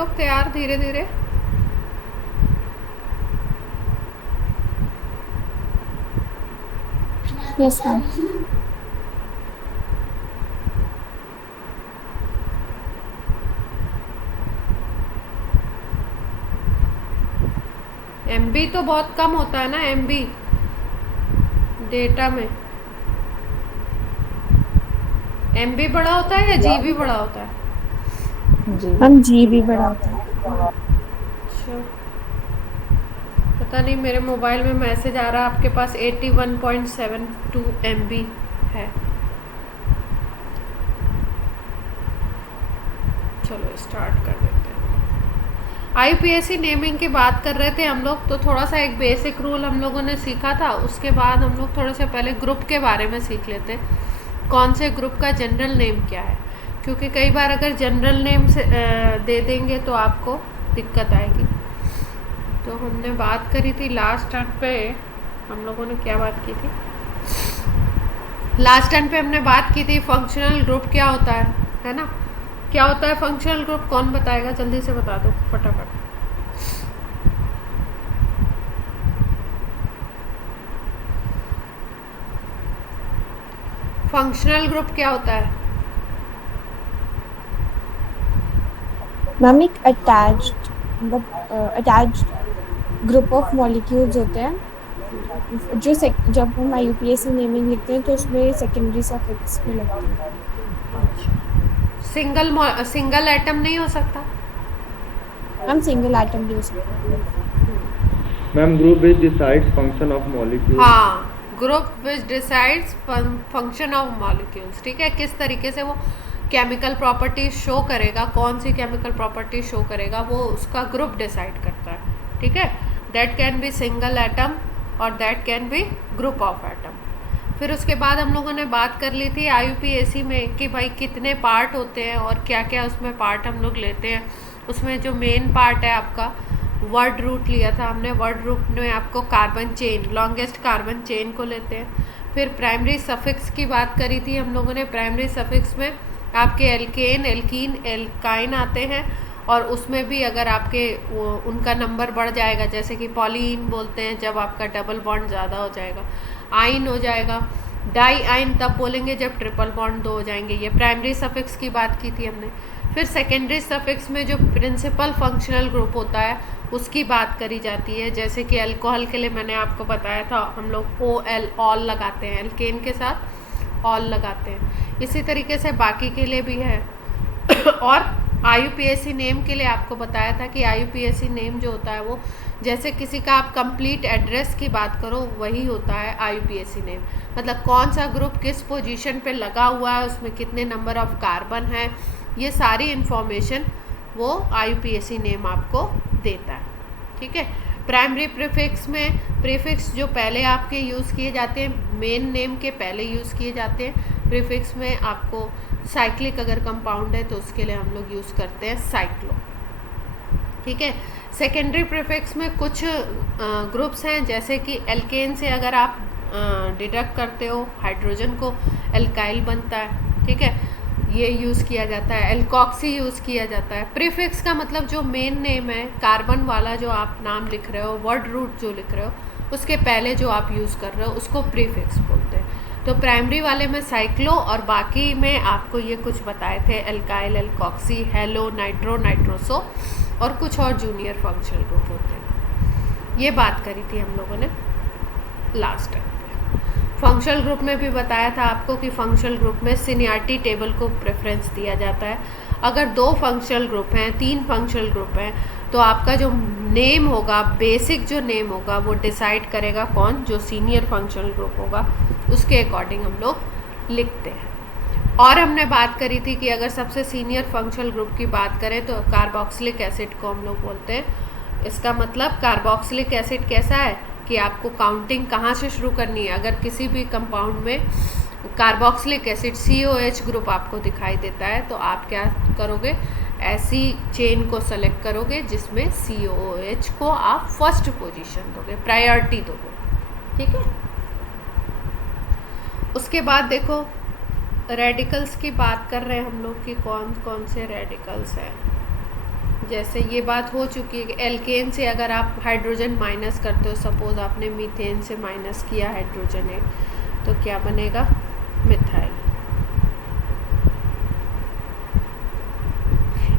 लोग तैयार धीरे धीरे। Yes ma'am. एमबी तो बहुत कम होता है ना, एमबी डेटा में। एमबी बड़ा होता है या जीबी बड़ा होता है? जी। मैम जी भी बड़ा होता है। अच्छा, पता नहीं, मेरे मोबाइल में मैसेज आ रहा है आपके पास 81.72 MB है। चलो स्टार्ट कर देते हैं। आईपीएससी नेमिंग की बात कर रहे थे हम लोग, तो थोड़ा सा एक बेसिक रूल हम लोगों ने सीखा था। उसके बाद हम लोग थोड़े से पहले ग्रुप के बारे में सीख लेते हैं, कौन से ग्रुप का जनरल नेम क्या है। क्योंकि कई बार अगर जनरल नेम से दे देंगे तो आपको दिक्कत आएगी। तो हमने बात करी थी लास्ट टर्न पे, हम लोगों ने क्या बात की थी? लास्ट टर्न पे हमने बात की थी फंक्शनल ग्रुप क्या होता है ना? क्या होता है फंक्शनल ग्रुप? कौन बताएगा? जल्दी से बता दो फटाफट। फंक्शनल ग्रुप क्या होता है? मैम एक अटैच्ड, मतलब अटैच्ड ग्रुप ऑफ मॉलिक्यूल्स होते हैं जो जब हम आईयूपीएसी नेमिंग लिखते हैं तो उसमें सेकेंडरी सफिक्स में लगते हैं। सिंगल एटम नहीं हो सकता? मैम सिंगल एटम भी हो सकता है। Ma'am group which decides function of molecule. हाँ, group which decides function of molecules. ठीक है, किस तरीके से वो केमिकल प्रॉपर्टीज शो करेगा, कौन सी केमिकल प्रॉपर्टी शो करेगा, वो उसका ग्रुप डिसाइड करता है। ठीक है, that can be single atom और that can be group of atom. फिर उसके बाद हम लोगों ने बात कर ली थी आईयूपीएसी में कि भाई कितने पार्ट होते हैं और क्या क्या उसमें पार्ट हम लोग लेते हैं। उसमें जो मेन पार्ट है आपका वर्ड रूट लिया था हमने। वर्ड रूट में आपको carbon chain, longest carbon chain को लेते हैं। फिर प्राइमरी सफिक्स की बात करी थी हम लोगों ने। प्राइमरी सफिक्स में आपके एल्केन, एल्कीन, एल्काइन आते हैं, और उसमें भी अगर आपके उनका नंबर बढ़ जाएगा, जैसे कि पॉलीन बोलते हैं जब आपका डबल बॉन्ड ज़्यादा हो जाएगा, आइन हो जाएगा, डाई आइन तब बोलेंगे जब ट्रिपल बॉन्ड 2 हो जाएंगे। ये प्राइमरी सफिक्स की बात की थी हमने। फिर सेकेंडरी सफिक्स में जो प्रिंसिपल फंक्शनल ग्रुप होता है उसकी बात करी जाती है। जैसे कि अल्कोहल के लिए मैंने आपको बताया था हम लोग ओ एल ऑल लगाते हैं, एल्केन के साथ ऑल लगाते हैं। इसी तरीके से बाकी के लिए भी है। और आईयूपीएसी नेम के लिए आपको बताया था कि आईयूपीएसी नेम जो होता है वो, जैसे किसी का आप कंप्लीट एड्रेस की बात करो, वही होता है आईयूपीएसी नेम। मतलब कौन सा ग्रुप किस पोजीशन पे लगा हुआ है, उसमें कितने नंबर ऑफ कार्बन है, ये सारी इंफॉर्मेशन वो आईयूपीएसी नेम आपको देता है। ठीक है, प्राइमरी प्रीफिक्स में प्रीफिक्स जो पहले आपके यूज़ किए जाते हैं, मेन नेम के पहले यूज़ किए जाते हैं। प्रीफिक्स में आपको साइक्लिक अगर कंपाउंड है तो उसके लिए हम लोग यूज़ करते हैं साइक्लो। ठीक है, सेकेंडरी प्रीफिक्स में कुछ ग्रुप्स हैं, जैसे कि एल्केन से अगर आप डिडक्ट करते हो हाइड्रोजन को, एल्काइल बनता है। ठीक है, ये यूज़ किया जाता है। एल्कॉक्सी यूज़ किया जाता है। प्रीफिक्स का मतलब जो मेन नेम है, कार्बन वाला जो आप नाम लिख रहे हो, वर्ड रूट जो लिख रहे हो, उसके पहले जो आप यूज़ कर रहे हो उसको प्रीफिक्स बोलते हैं। तो प्राइमरी वाले में साइक्लो, और बाकी में आपको ये कुछ बताए थे, alkyl, alkoxy, hello, nitro, nitroso, और कुछ और जूनियर फंक्शनल ग्रुप होते हैं। ये बात करी थी हम लोगों ने लास्ट टाइम पे। फंक्शनल ग्रुप में भी बताया था आपको कि फंक्शनल ग्रुप में सीनियरिटी टेबल को प्रेफरेंस दिया जाता है। अगर 2 फंक्शनल ग्रुप हैं, 3 फंक्शनल ग्रुप हैं, तो आपका जो नेम होगा, बेसिक जो नेम होगा, वो डिसाइड करेगा कौन, जो सीनियर फंक्शनल ग्रुप होगा उसके अकॉर्डिंग हम लोग लिखते हैं। और हमने बात करी थी कि अगर सबसे सीनियर फंक्शनल ग्रुप की बात करें तो कार्बोक्सिलिक एसिड को हम लोग बोलते हैं। इसका मतलब कार्बोक्सिलिक एसिड कैसा है कि आपको काउंटिंग कहाँ से शुरू करनी है। अगर किसी भी कंपाउंड में कार्बोक्सिलिक एसिड COH ग्रुप आपको दिखाई देता है तो आप क्या करोगे, ऐसी चेन को सेलेक्ट करोगे जिसमें COH को आप फर्स्ट पोजीशन दोगे, प्रायोरिटी दोगे। ठीक है, उसके बाद देखो रेडिकल्स की बात कर रहे हैं हम लोग कि कौन कौन से रेडिकल्स हैं। जैसे ये बात हो चुकी है कि एल्केन से अगर आप हाइड्रोजन माइनस करते हो, सपोज आपने मीथेन से माइनस किया हाइड्रोजन एक, तो क्या बनेगा? मिथाइल।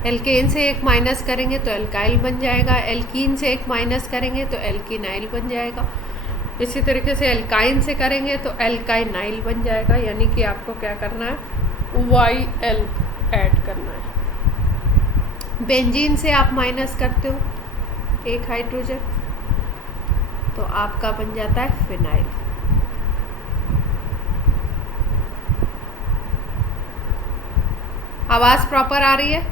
एल्केन से एक माइनस करेंगे तो एल्काइल बन जाएगा, एल्कीन से एक माइनस करेंगे तो एल्कीनाइल बन जाएगा। इसी तरीके से एल्काइन से करेंगे तो एल्काइनाइल बन जाएगा। यानी कि आपको क्या करना है? YL ऐड करना है। बेंजीन से आप माइनस करते हो एक हाइड्रोजन तो आपका बन जाता है फिनाइल। आवाज प्रॉपर आ रही है?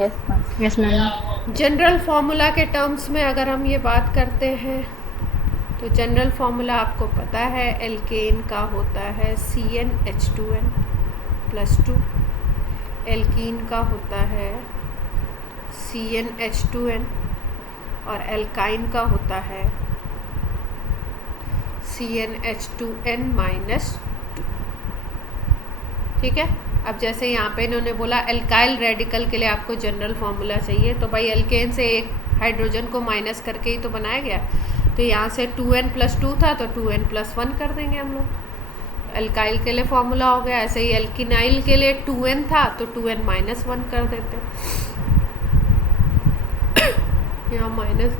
Yes ma'am. जनरल फॉर्मूला के टर्म्स में अगर हम ये बात करते हैं तो जनरल फॉर्मूला आपको पता है, एल्केन का होता है CnH2n+2, एल्कीन का होता है CnH2n और एल्काइन का होता है CnH2n-2। ठीक है। अब जैसे यहाँ पे इन्होंने बोला एल्काइल रेडिकल के लिए आपको जनरल फार्मूला चाहिए, तो भाई एल्केन से एक हाइड्रोजन को माइनस करके ही तो बनाया गया, तो यहाँ से 2n+2 था तो 2n+1 कर देंगे हम लोग। एल्काइल के लिए फार्मूला हो गया। ऐसे ही एल्किनाइल के लिए 2n था तो 2n-1 कर देते, यहाँ माइनस,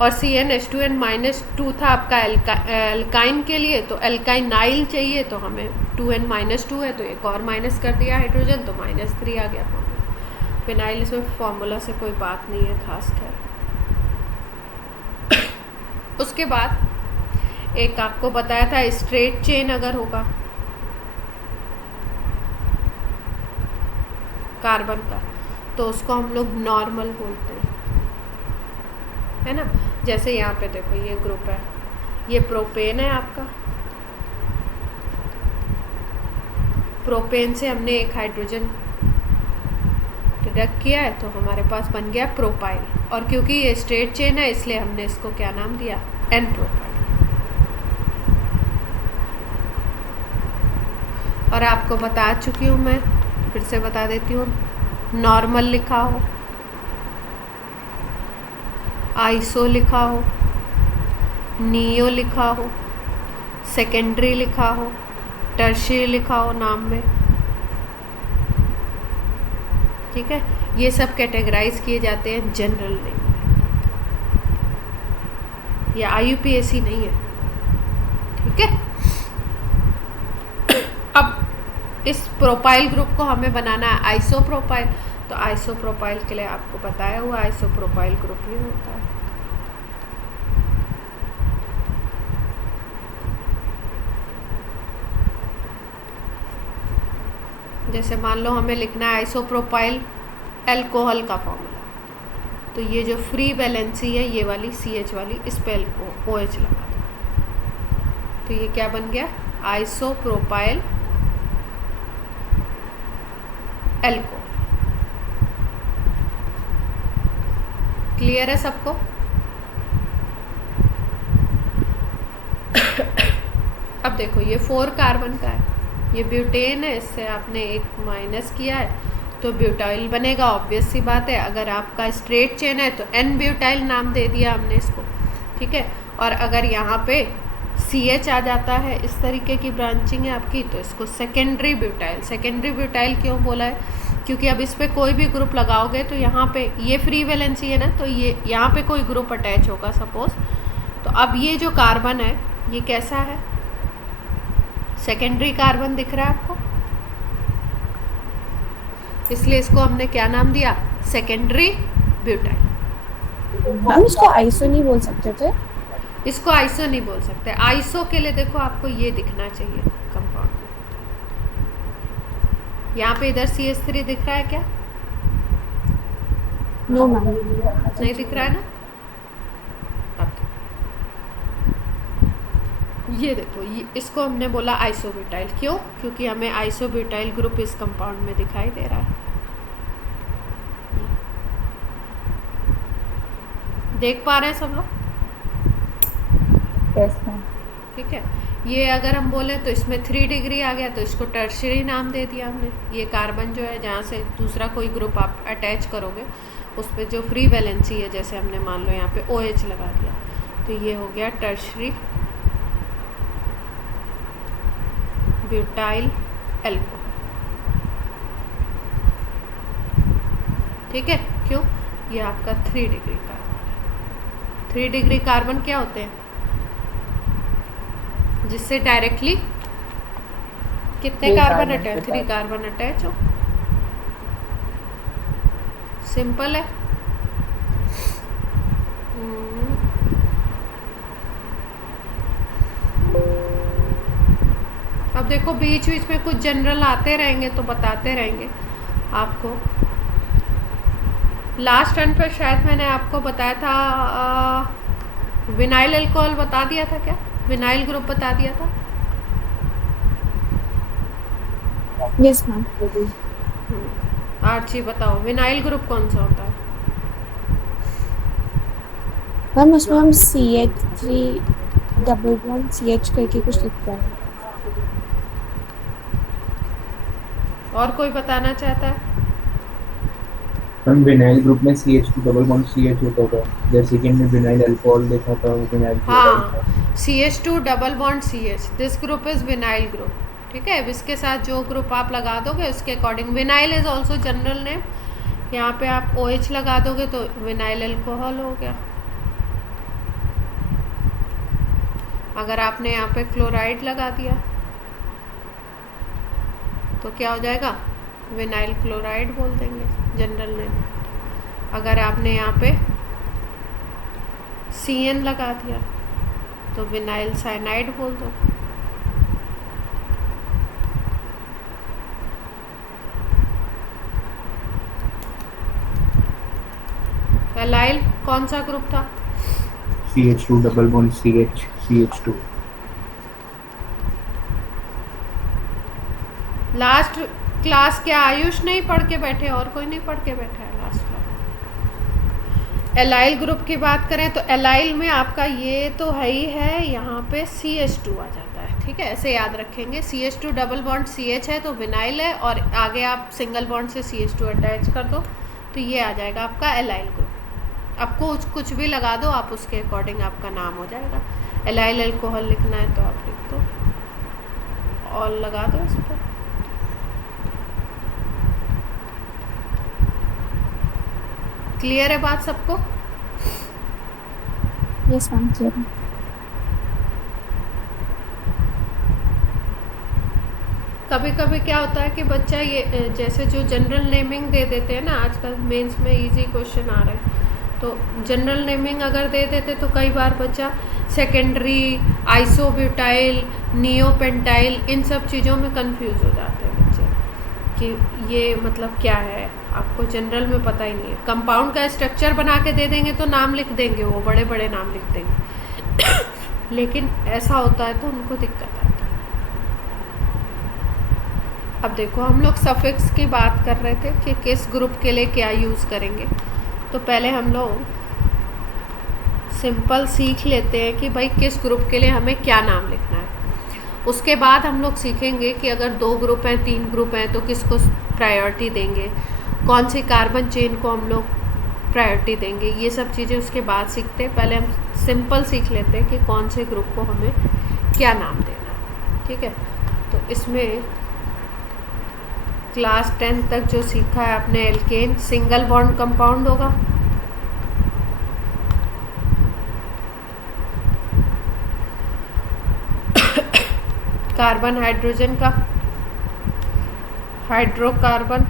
और CnH2n-2 था आपका एल्काइन के लिए, तो एल्काइनाइल चाहिए तो हमें 2n-2 है तो एक और माइनस कर दिया हाइड्रोजन तो -3 आ गया फार्मूला। फिनाइल इसमें फार्मूला से कोई बात नहीं है खास कर। उसके बाद एक आपको बताया था स्ट्रेट चेन अगर होगा कार्बन का तो उसको हम लोग नॉर्मल बोलते हैं, है ना। जैसे यहाँ पे देखो ये ग्रुप है, ये प्रोपेन है आपका, प्रोपेन से हमने एक हाइड्रोजन डिडक्ट किया है तो हमारे पास बन गया प्रोपाइल, और क्योंकि ये स्ट्रेट चेन है इसलिए हमने इसको क्या नाम दिया? N propyl. और आपको बता चुकी हूँ मैं, फिर से बता देती हूँ, नॉर्मल लिखा हो, आइसो लिखा हो, नियो लिखा हो, सेकेंडरी लिखा हो, टर्शियरी लिखा हो नाम में, ठीक है। ये सब कैटेगराइज किए जाते हैं जनरल नेम में, ये IUPAC नहीं है, ठीक है। अब इस प्रोपाइल ग्रुप को हमें बनाना है आइसोप्रोपाइल, तो आइसोप्रोपाइल के लिए आपको बताया हुआ आइसोप्रोपाइल ग्रुप ही होता है। जैसे मान लो हमें लिखना है आइसोप्रोपाइल अल्कोहल का फॉर्मूला, तो ये जो फ्री वैलेंसी है ये वाली CH वाली, इस पे OH लगा दो, तो ये क्या बन गया? Isopropyl alcohol. क्लियर है सबको? अब देखो ये 4 कार्बन का है, ये ब्यूटेन है, इससे आपने एक माइनस किया है तो ब्यूटाइल बनेगा, ऑब्वियस सी बात है। अगर आपका स्ट्रेट चेन है तो N ब्यूटाइल नाम दे दिया हमने इसको, ठीक है। और अगर यहाँ पे CH आ जाता है, इस तरीके की ब्रांचिंग है आपकी, तो इसको सेकेंडरी ब्यूटाइल। सेकेंडरी ब्यूटाइल क्यों बोला है? क्योंकि अब इस पर कोई भी ग्रुप लगाओगे तो यहाँ पे ये फ्री वैलेंसी है ना, तो ये यहाँ पे कोई ग्रुप अटैच होगा सपोज, तो अब ये जो कार्बन है ये कैसा है? सेकेंडरी कार्बन दिख रहा है आपको, इसलिए इसको हमने क्या नाम दिया? Secondary butyl. हम इसको आइसो नहीं बोल सकते थे? इसको आइसो नहीं बोल सकते। आइसो के लिए देखो आपको ये दिखना चाहिए कंपाउंड, यहाँ पे इधर CH3 दिख रहा है क्या? नो मैम, नहीं दिख रहा है ना? अब ये देखो, ये इसको हमने बोला आइसोब्यूटाइल। क्यों? क्योंकि हमें आइसोब्यूटाइल ग्रुप इस कंपाउंड में दिखाई दे रहा है। देख पा रहे हैं सब लोग? Yes ma'am. ठीक है। ये अगर हम बोले तो इसमें 3 डिग्री आ गया, तो इसको टर्शियरी नाम दे दिया हमने। ये कार्बन जो है जहाँ से दूसरा कोई ग्रुप आप अटैच करोगे उस पर जो फ्री वैलेंसी है, जैसे हमने मान लो यहाँ पे OH लगा दिया, तो ये हो गया टर्शियरी ब्यूटाइल एल्कोहल। ठीक है, क्यों? ये आपका 3 डिग्री कार्बन है। 3 डिग्री कार्बन क्या होते हैं? जिससे डायरेक्टली कितने कार्बन अटैच? 3 कार्बन अटैच हो। सिंपल है। अब देखो बीच बीच में कुछ जनरल आते रहेंगे तो बताते रहेंगे आपको। लास्ट टर्न पर शायद मैंने आपको बताया था, विनाइल अल्कोहल बता दिया था क्या? विनाइल ग्रुप बता दिया था। Yes ma'am. आर्ची बताओ, विनाइल ग्रुप कौन सा होता है? मैम उसमें हम CH3 डबल बॉन्ड CH करके कुछ लिखते हैं। और कोई बताना चाहता है? हम विनाइल ग्रुप में CH2 डबल बॉन्ड CH होता था, जैसे कि हमने विनाइल अल्कोहल देखा था, विनाइल हाँ, CH2 double bond CH, this group is vinyl group. ठीक है, अब इसके साथ जो ग्रुप आप लगा दोगे उसके according, vinyl is also general name. यहाँ पे आप OH लगा दोगे तो विनाइल अल्कोहल हो गया। अगर आपने यहाँ पे क्लोराइड लगा दिया तो क्या हो जाएगा? विनाइल क्लोराइड बोल देंगे, जनरल नेम। अगर आपने यहाँ पे CN लगा दिया तो विनाइल साइनाइड बोल दो। एलाइल कौन सा ग्रुप था? CH2 double bond CH CH2। Last class क्या आयुष नहीं पढ़ के बैठे? और कोई नहीं पढ़ के बैठा है लास्ट क्लास? एलाइल ग्रुप की बात करें तो एलाइल में आपका ये तो है ही है, यहाँ पे CH2 आ जाता है। ठीक है, ऐसे याद रखेंगे। CH2 डबल बॉन्ड CH है तो विनाइल है, और आगे आप सिंगल बॉन्ड से CH2 अटैच कर दो तो ये आ जाएगा आपका एलाइल ग्रुप। आपको कुछ भी लगा दो आप, उसके अकॉर्डिंग आपका नाम हो जाएगा। एलाइल अल्कोहल लिखना है तो आप लिख दो, ऑल लगा दो इस पर। क्लियर है बात सबको? यस मैम, क्लियर है। कभी कभी क्या होता है कि बच्चा ये जैसे जो जनरल नेमिंग दे देते हैं ना, आजकल मेंस में इजी क्वेश्चन आ रहे हैं, तो जनरल नेमिंग अगर दे देते तो कई बार बच्चा सेकेंडरी, आइसोब्यूटाइल, नियोपेंटाइल, इन सब चीज़ों में कंफ्यूज हो जाते हैं बच्चे कि ये मतलब क्या है। आपको जनरल में पता ही नहीं है। कंपाउंड का स्ट्रक्चर बना के दे देंगे तो नाम लिख देंगे, वो बड़े बड़े नाम लिख देंगे लेकिन ऐसा होता है तो उनको दिक्कत आती है। अब देखो, हम लोग सफिक्स की बात कर रहे थे कि किस ग्रुप के लिए क्या यूज़ करेंगे। तो पहले हम लोग सिंपल सीख लेते हैं कि भाई किस ग्रुप के लिए हमें क्या नाम लिखना है। उसके बाद हम लोग सीखेंगे कि अगर 2 ग्रुप हैं, 3 ग्रुप हैं तो किसको प्रायोरिटी देंगे, कौन सी कार्बन चेन को हम लोग प्रायोरिटी देंगे। ये सब चीज़ें उसके बाद सीखते हैं। पहले हम सिंपल सीख लेते हैं कि कौन से ग्रुप को हमें क्या नाम देना। ठीक है, तो इसमें क्लास 10 तक जो सीखा है आपने, एल्केन सिंगल बॉन्ड कंपाउंड होगा, कार्बन हाइड्रोजन का, हाइड्रोकार्बन,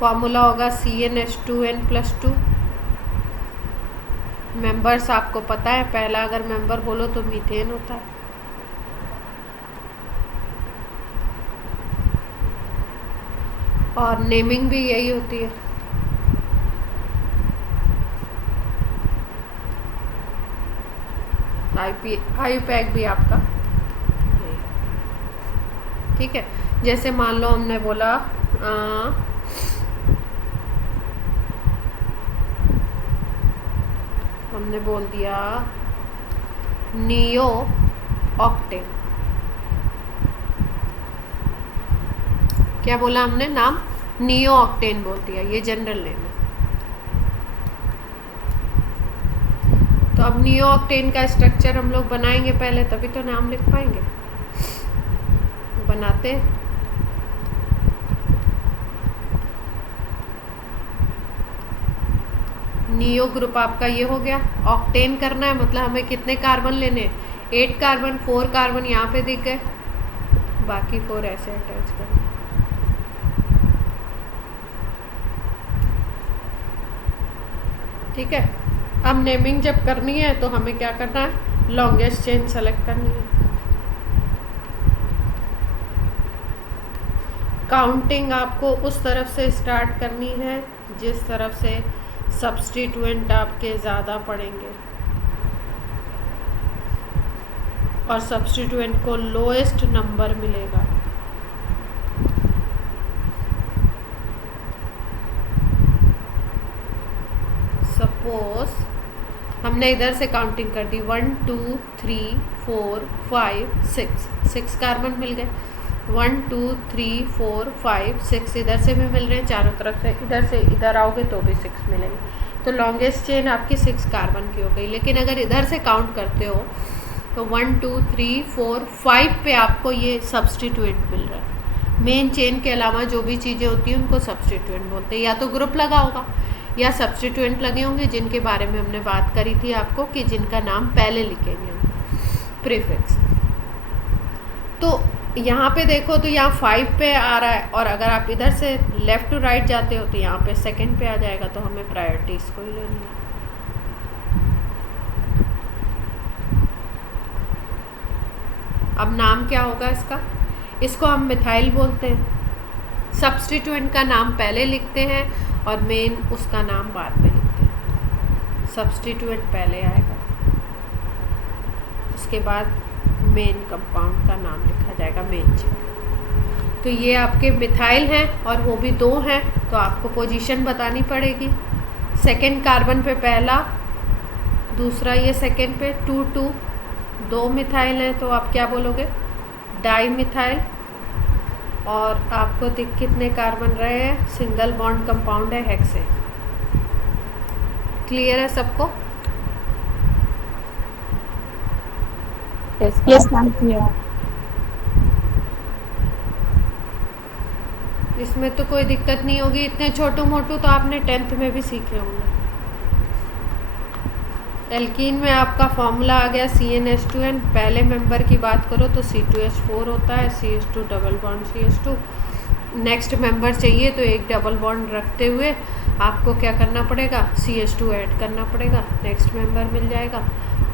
फॉर्मूला होगा CnH2n+2। मेंबर्स आपको पता है, पहला अगर मेंबर बोलो तो मीथेन होता है। और नेमिंग भी यही होती है। IUPAC भी आपका यही है। ठीक है, जैसे मान लो हमने बोला हमने बोल दिया नियो ऑक्टेन। क्या बोला हमने? नाम नियो ऑक्टेन बोल दिया, ये जनरल नेम है। तो अब नियो ऑक्टेन का स्ट्रक्चर हम लोग बनाएंगे पहले, तभी तो नाम लिख पाएंगे। बनाते हैं। नियो ग्रुप आपका ये हो गया। ऑक्टेन करना है मतलब हमें कितने कार्बन लेने हैं? 8 कार्बन, 4 कार्बन यहाँ पे दिख गए, बाकी 4 ऐसे अटैच करना। ठीक है। अब नेमिंग जब करनी है तो हमें क्या करना है? लॉन्गेस्ट चेन सेलेक्ट करनी है। काउंटिंग आपको उस तरफ से स्टार्ट करनी है जिस तरफ से सब्स्टिट्यूएंट आपके ज़्यादा पड़ेंगे, और सब्स्टिट्यूएंट को लोएस्ट नंबर मिलेगा। सपोज हमने इधर से काउंटिंग कर दी 1 2 3 4 5 6 कार्बन मिल गए। 1 2 3 4 5 6 इधर से भी मिल रहे हैं चारों तरफ से, इधर से इधर आओगे तो भी 6 मिलेंगे। तो लॉन्गेस्ट चेन आपकी 6 कार्बन की हो गई। लेकिन अगर इधर से काउंट करते हो तो 1 2 3 4 5 पे आपको ये सब्स्टिट्यूएंट मिल रहा है। मेन चेन के अलावा जो भी चीज़ें होती हैं उनको सब्स्टिट्यूएंट बोलते हैं। या तो ग्रुप लगा होगा या सब्स्टिट्यूएंट लगे होंगे, जिनके बारे में हमने बात करी थी आपको कि जिनका नाम पहले लिखेंगे हम, प्रीफिक्स। तो यहाँ पे देखो तो यहाँ 5 पे आ रहा है, और अगर आप इधर से लेफ़्ट टू राइट जाते हो तो यहाँ पे सेकंड पे आ जाएगा, तो हमें प्रायोरिटी इसको ही लेनी है। अब नाम क्या होगा इसका? इसको हम मिथाइल बोलते हैं। सब्स्टिट्यूएंट का नाम पहले लिखते हैं और मेन उसका नाम बाद में लिखते हैं। सब्स्टिट्यूएंट पहले आएगा, उसके बाद मेन कंपाउंड का नाम लिखा जाएगा, मेन चेन। तो ये आपके मिथाइल हैं और वो भी 2 हैं, तो आपको पोजीशन बतानी पड़ेगी। सेकंड कार्बन पे पहला, दूसरा ये सेकंड पे 2 2, 2 मिथाइल हैं तो आप क्या बोलोगे? Di methyl. और आपको दिख कितने कार्बन रहे हैं? सिंगल बॉन्ड कंपाउंड है, हेक्सेन। क्लियर है सबको? Yes ma'am, clear. इसमें तो कोई दिक्कत नहीं होगी। इतने छोटू मोटू तो आपने 10th में भी सीखे होंगे। एल्कीन में आपका फॉर्मूला आ गया CnH2n। पहले मेंबर की बात करो तो C2H4 होता है, CH2 double bond CH2। Next member चाहिए तो एक डबल बॉन्ड रखते हुए आपको क्या करना पड़ेगा? CH2 ऐड करना पड़ेगा, नेक्स्ट मेंबर मिल जाएगा।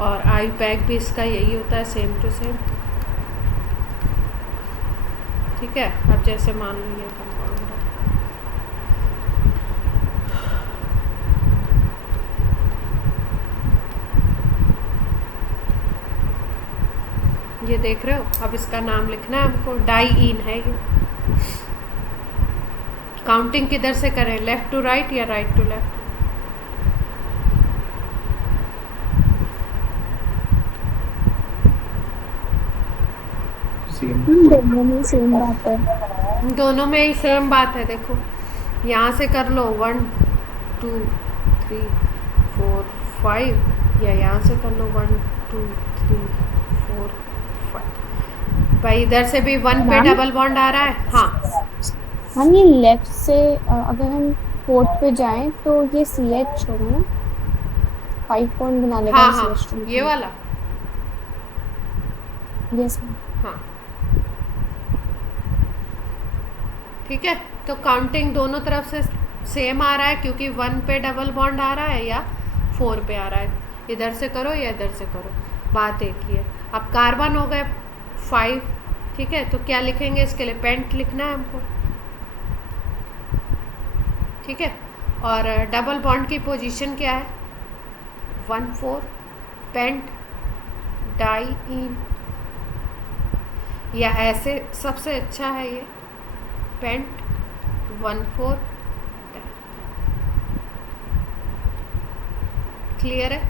और आई पैक भी इसका यही होता है, सेम टू सेम। ठीक है। अब जैसे मान लो ये कंपाउंड है, ये देख रहे हो? अब इसका नाम लिखना है हमको, डाईईन है ये। काउंटिंग किधर से करें? लेफ्ट टू राइट या राइट टू लेफ्ट? दोनों में सेम बात है। दोनों में ही सेम बात है। देखो यहाँ से कर लो 1 2 3 4 5, या यहाँ से कर लो 1 2 3 4 5। भाई इधर से भी 1 पे डबल बॉन्ड आ रहा है। हाँ, हम ये लेफ्ट से अगर हम 4th पे जाएं तो ये CH होगा ना, 5 बॉन्ड बना लेगा हाँ हाँ, CH2। ये वाला। Yes ma'am. हाँ ठीक है। तो काउंटिंग दोनों तरफ से सेम आ रहा है, क्योंकि 1 पे डबल बॉन्ड आ रहा है या 4 पे आ रहा है। इधर से करो या इधर से करो, बात एक ही है। अब कार्बन हो गए 5। ठीक है, तो क्या लिखेंगे इसके लिए? पेंट लिखना है हमको। ठीक है। और डबल बॉन्ड की पोजीशन क्या है? 1 4, पेंट डाईईन, या ऐसे सबसे अच्छा है ये, पेंट 1 4। क्लियर है?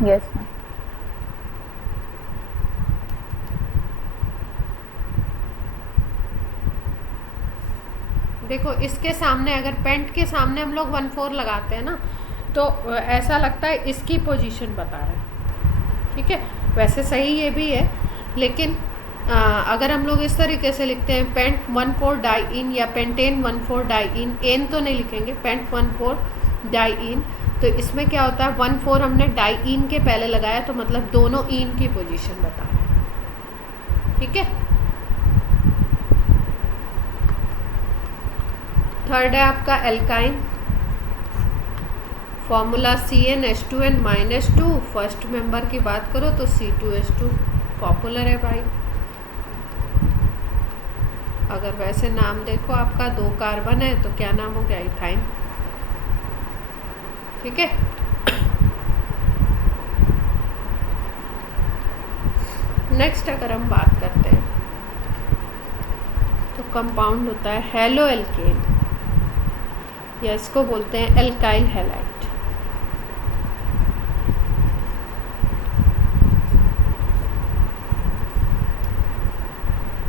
Yes, ma'am. देखो इसके सामने, अगर पेंट के सामने हम लोग 1,4 लगाते हैं ना, तो ऐसा लगता है इसकी पोजीशन बता रहा है, ठीक है। वैसे सही ये भी है, लेकिन अगर हम लोग इस तरीके से लिखते हैं पेंट 1,4 डाई इन या पेंटेन 1,4 डाई इन, एन तो नहीं लिखेंगे, पेंट 1,4 डाई इन, तो इसमें क्या होता है 1,4 हमने डाई इन के पहले लगाया, तो मतलब दोनों इन की पोजीशन बता रहे हैं, ठीक है। थर्ड है आपका alkyne, formula CnH2n-2। First member की बात करो तो C2H2 पॉपुलर है भाई। अगर वैसे नाम देखो आपका 2 कार्बन है तो क्या नाम हो गया, इथाइन, ठीक है। नेक्स्ट अगर हम बात करते हैं तो कंपाउंड होता है हेलो एल्केन, या इसको बोलते हैं एल्काइल हैलाइड।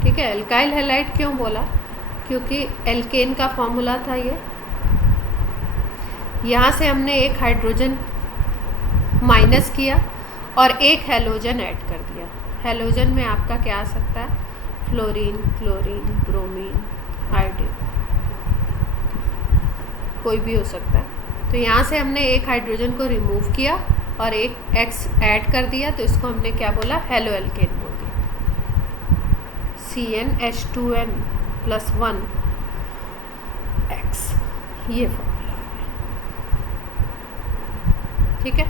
ठीक है, एल्काइल हैलाइड क्यों बोला, क्योंकि एल्केन का फॉर्मूला था ये, यहाँ से हमने एक हाइड्रोजन माइनस किया और एक हैलोजन ऐड कर दिया। हैलोजन में आपका क्या आ सकता है, फ्लोरीन, क्लोरीन, ब्रोमीन, आयोडीन, कोई भी हो सकता है। तो यहाँ से हमने एक हाइड्रोजन को रिमूव किया और एक X ऐड कर दिया, तो इसको हमने क्या बोला, हेलो एल्केन बोल दिया। CnH2n + 1 X, ये फॉर्मूला है, ठीक है।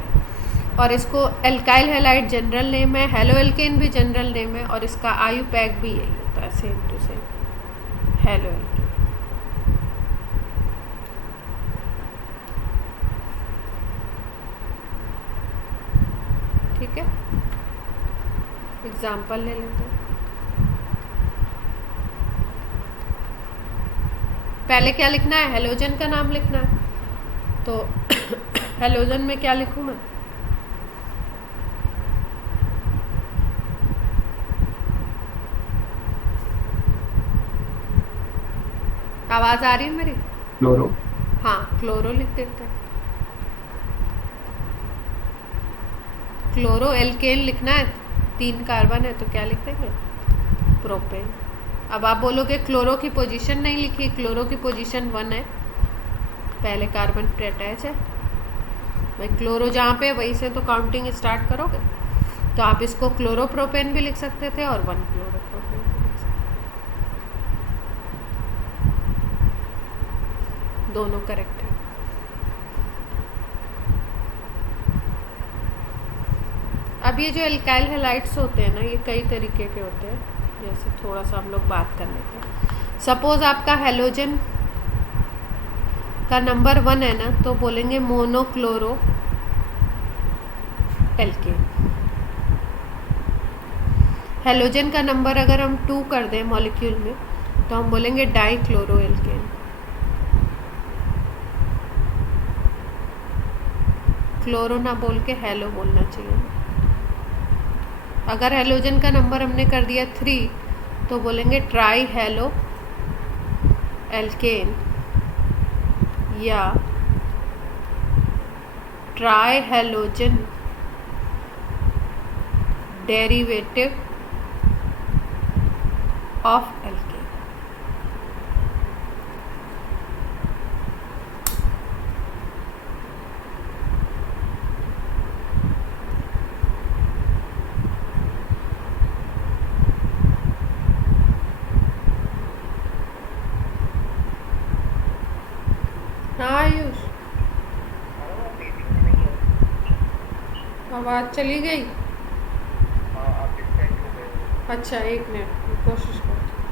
और इसको एल्काइल हैलाइड जनरल नेम है, हेलो एल्केन भी जनरल नेम है, और इसका IUPAC भी यही होता है, same to same, halo alkane. ठीक है, एग्जाम्पल ले लेते हैं। पहले क्या लिखना है, हेलोजन का नाम लिखना है, तो हेलोजन में क्या लिखूं मैं, आवाज आ रही है मेरी, क्लोरो, हाँ क्लोरो लिख देते हैं। क्लोरो एल्केन लिखना है, 3 कार्बन है, तो क्या लिख देंगे, प्रोपेन। अब आप बोलोगे क्लोरो की पोजीशन नहीं लिखी, क्लोरो की पोजीशन 1 है, पहले कार्बन पे अटैच है भाई, क्लोरो जहाँ पे वहीं से तो काउंटिंग स्टार्ट करोगे, तो आप इसको क्लोरोप्रोपेन भी लिख सकते थे और 1 क्लोरोप्रोपेन भी लिख सकते, दोनों करेक्ट है। अब ये जो एल्काइल हैलाइड्स होते हैं ना, ये कई तरीके के होते हैं, जैसे थोड़ा सा हम लोग बात कर लेते हैं। सपोज आपका हैलोजन का नंबर 1 है ना, तो बोलेंगे मोनोक्लोरो एल्केन। हैलोजन का नंबर अगर हम 2 कर दें मॉलिक्यूल में, तो हम बोलेंगे डाइक्लोरो एल्केन। क्लोरो ना बोल के हेलो बोलना चाहिए। अगर हैलोजन का नंबर हमने कर दिया 3, तो बोलेंगे ट्राई हेलो एल्केन या try halogen derivative of alkene. हाँ आयुष, आवाज़ चली गई। अच्छा 1 मिनट कोशिश करती हूँ।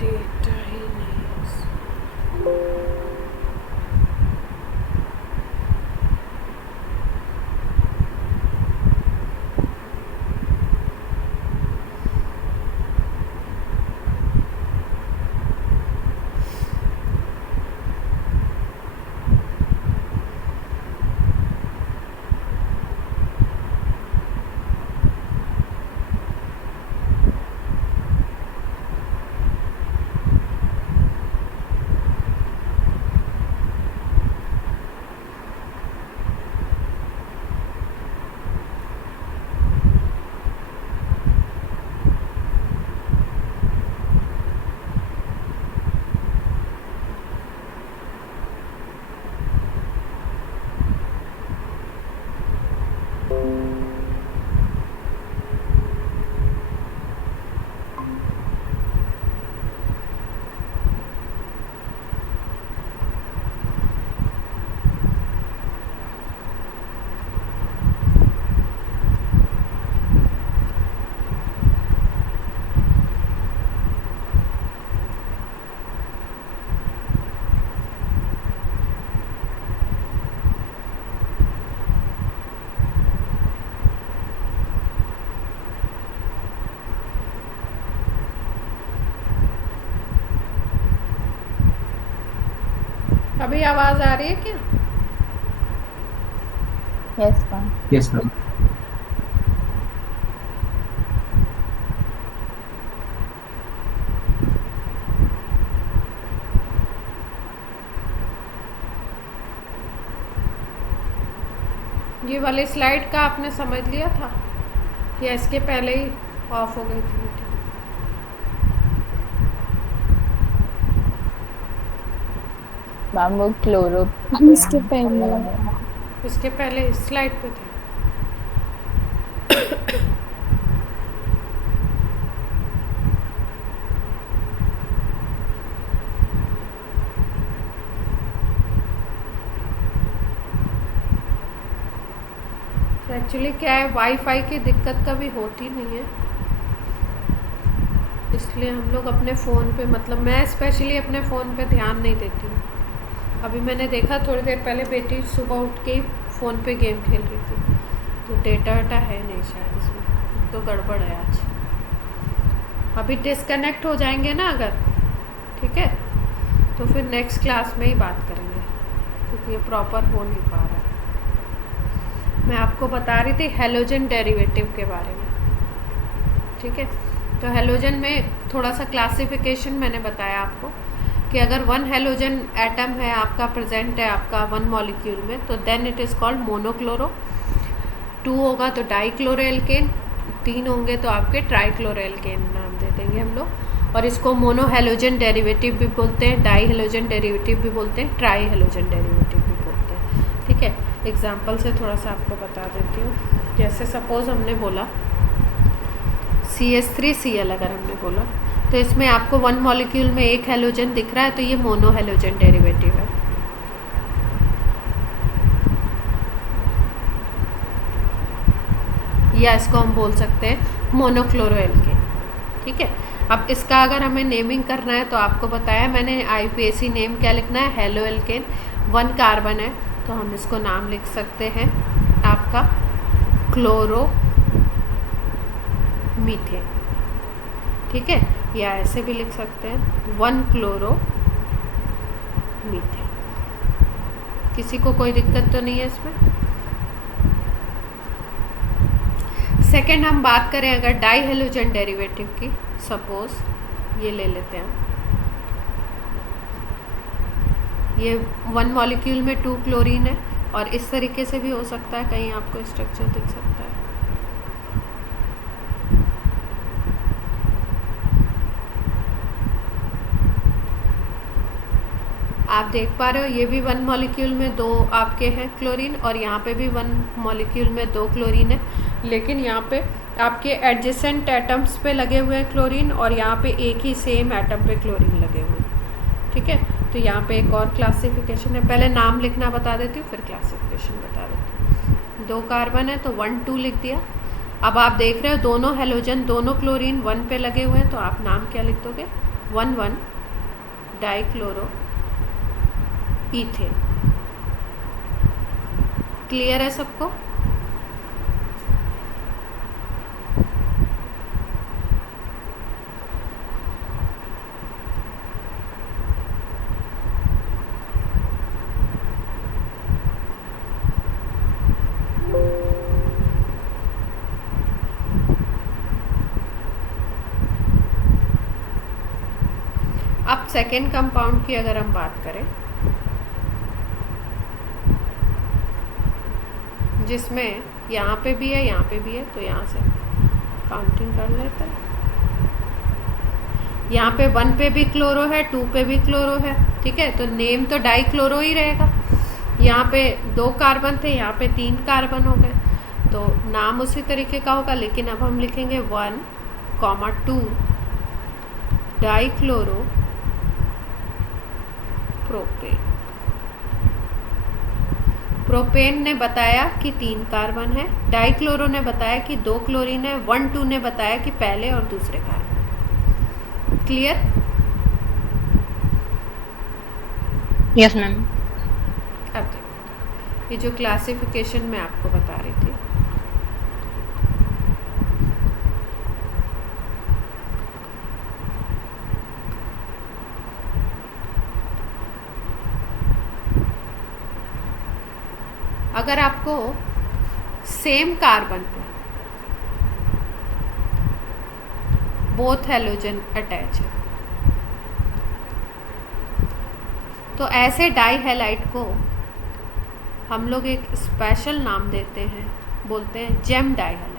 डेटा ही नहीं है। अभी आवाज आ रही है क्या? Yes, ma'am. Yes, ma'am. ये वाली स्लाइड का आपने समझ लिया था या इसके पहले ही ऑफ हो गई थी मीटिंग? मैम वो क्लोरो इसके पहले इसके पहले इस स्लाइड पे थे। एक्चुअली क्या है, वाईफाई की दिक्कत कभी होती नहीं है, इसलिए हम लोग अपने फ़ोन पे, मतलब मैं स्पेशली अपने फ़ोन पे ध्यान नहीं देती हूँ। अभी मैंने देखा थोड़ी देर पहले बेटी सुबह उठ के फ़ोन पे गेम खेल रही थी, तो डेटा वेटा है नहीं शायद इसमें, तो गड़बड़ है आज। अभी डिस्कनेक्ट हो जाएंगे ना अगर, ठीक है, तो फिर नेक्स्ट क्लास में ही बात करेंगे, क्योंकि ये प्रॉपर हो नहीं पा रहा है। मैं आपको बता रही थी हेलोजन डेरिवेटिव के बारे में, ठीक है। तो हेलोजन में थोड़ा सा क्लासिफिकेशन मैंने बताया आपको कि अगर वन हेलोजन एटम है आपका, प्रेजेंट है आपका वन मॉलिक्यूल में, तो then it is called monochloro. 2 होगा तो डाइक्लोरोएल्केन, 3 होंगे तो आपके ट्राइक्लोरोएल्केन नाम दे देंगे हम लोग। और इसको मोनो हेलोजन डेरिवेटिव भी बोलते हैं, डाई हेलोजन डेरिवेटिव भी बोलते हैं, ट्राई हेलोजन डेरिवेटिव भी बोलते हैं, ठीक है। एग्जाम्पल से थोड़ा सा आपको बता देती हूँ। जैसे सपोज हमने बोला CH3Cl, अगर हमने बोला तो इसमें आपको वन मॉलिक्यूल में एक हेलोजन दिख रहा है, तो ये मोनो हेलोजन डेरिवेटिव है। या इसको हम बोल सकते हैं मोनोक्लोरोएल्केन, ठीक है। अब इसका अगर हमें नेमिंग करना है तो आपको बताया मैंने, IUPAC नेम क्या लिखना है, हेलोएल्केन। 1 कार्बन है तो हम इसको नाम लिख सकते हैं आपका क्लोरो मीथेन, ठीक है, या ऐसे भी लिख सकते हैं 1 क्लोरो मीथेन। किसी को कोई दिक्कत तो नहीं है इसमें? सेकेंड हम बात करें अगर डाई हेलोजन डेरिवेटिव की, सपोज ये ले लेते हैं, ये 1 मॉलिक्यूल में 2 क्लोरीन है, और इस तरीके से भी हो सकता है, कहीं आपको स्ट्रक्चर दिख सकता है। आप देख पा रहे हो ये भी 1 मॉलिक्यूल में 2 आपके हैं क्लोरीन, और यहाँ पे भी 1 मॉलिक्यूल में 2 क्लोरीन है, लेकिन यहाँ पे आपके एडजेसेंट एटम्स पे लगे हुए हैं क्लोरीन, और यहाँ पे एक ही सेम एटम पे क्लोरीन लगे हुए हैं, ठीक है। तो यहाँ पे एक और क्लासिफिकेशन है, पहले नाम लिखना बता देती हूँ फिर क्लासिफिकेशन बता देती हूँ। 2 कार्बन है तो 1 2 लिख दिया। अब आप देख रहे हो दोनों हेलोजन, दोनों क्लोरीन 1 पे लगे हुए हैं, तो आप नाम क्या लिख दोगे, 1 1 डाइक्लोरो ईथेन। क्लियर है सबको? अब सेकेंड कंपाउंड की अगर हम बात करें, जिसमें यहाँ पे भी है यहाँ पे भी है, तो यहाँ से काउंटिंग कर लेते हैं। यहाँ पे 1 पे भी क्लोरो है, 2 पे भी क्लोरो है, ठीक है, तो नेम तो डाई क्लोरो ही रहेगा। यहाँ पे 2 कार्बन थे, यहाँ पे 3 कार्बन हो गए, तो नाम उसी तरीके का होगा, लेकिन अब हम लिखेंगे 1 2 डाई क्लोरो प्रोपेन। प्रोपेन ने बताया कि 3 कार्बन है, डाइक्लोरो ने बताया कि 2 क्लोरीन है, 1 2 ने बताया कि पहले और दूसरे कार्बन। क्लियर? Yes, ma'am. अब देखो ये जो क्लासिफिकेशन मैं आपको बता रही थी, अगर आपको सेम कार्बन पे बोथ हैलोजन अटैच है तो ऐसे डाई हैलाइड को हम लोग एक स्पेशल नाम देते हैं, बोलते हैं gem di halide.